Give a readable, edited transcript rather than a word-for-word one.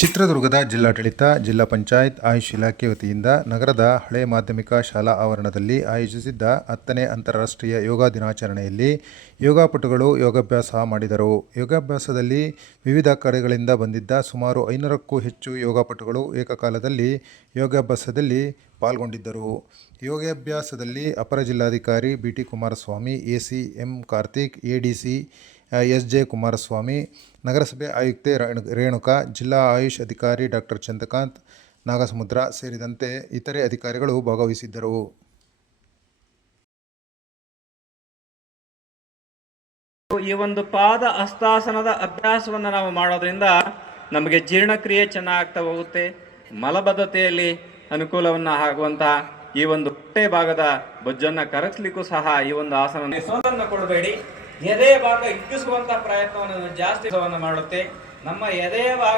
ಚಿತ್ರದುರ್ಗದ ಜಿಲ್ಲಾಡಳಿತ, ಜಿಲ್ಲಾ ಪಂಚಾಯತ್, ಆಯುಷ್ ಇಲಾಖೆ ವತಿಯಿಂದ ನಗರದ ಹಳೆ ಮಾಧ್ಯಮಿಕ ಶಾಲಾ ಆವರಣದಲ್ಲಿ ಆಯೋಜಿಸಿದ್ದ 10ನೇ ಅಂತಾರಾಷ್ಟ್ರೀಯ ಯೋಗ ದಿನಾಚರಣೆಯಲ್ಲಿ ಯೋಗಪಟುಗಳು ಯೋಗಾಭ್ಯಾಸ ಮಾಡಿದರು. ಯೋಗಾಭ್ಯಾಸದಲ್ಲಿ ವಿವಿಧ ಕಡೆಗಳಿಂದ ಬಂದಿದ್ದ ಸುಮಾರು 500ಕ್ಕೂ ಹೆಚ್ಚು ಯೋಗಪಟುಗಳು ಏಕಕಾಲದಲ್ಲಿ ಯೋಗಾಭ್ಯಾಸದಲ್ಲಿ ಪಾಲ್ಗೊಂಡಿದ್ದರು. ಯೋಗಾಭ್ಯಾಸದಲ್ಲಿ ಅಪರ ಜಿಲ್ಲಾಧಿಕಾರಿ B T. Kumaraswamy, AC M. Karthik, ADC S J. Kumaraswamy, ನಗರಸಭೆ ಆಯುಕ್ತೆ ರೇಣುಕಾ, ಜಿಲ್ಲಾ ಆಯುಷ್ ಅಧಿಕಾರಿ ಡಾಕ್ಟರ್ ಚಂದ್ರಕಾಂತ್ ನಾಗಸಮುದ್ರ ಸೇರಿದಂತೆ ಇತರೆ ಅಧಿಕಾರಿಗಳು ಭಾಗವಹಿಸಿದ್ದರು. ಈ ಒಂದು ಪಾದ ಹಸ್ತಾಸನದ ಅಭ್ಯಾಸವನ್ನು ನಾವು ಮಾಡೋದ್ರಿಂದ ನಮಗೆ ಜೀರ್ಣಕ್ರಿಯೆ ಚೆನ್ನಾಗ್ತಾ ಹೋಗುತ್ತೆ. ಮಲಬದ್ಧತೆಯಲ್ಲಿ ಅನುಕೂಲವನ್ನ ಆಗುವಂತಹ ಈ ಒಂದು ಹೊಟ್ಟೆ ಭಾಗದ ಬೊಜ್ಜನ್ನ ಕರಗಿಸ್ಲಿಕ್ಕೂ ಸಹ ಈ ಒಂದು ಆಸನ ಸೋಲನ್ನು ಕೊಡಬೇಡಿ. ಎದೆ ಭಾಗ ಹಿಗ್ಗಿಸುವಂತಹ ಪ್ರಯತ್ನವನ್ನು ಜಾಸ್ತಿ ಮಾಡುತ್ತೆ. ನಮ್ಮ ಎದೆ ಭಾಗ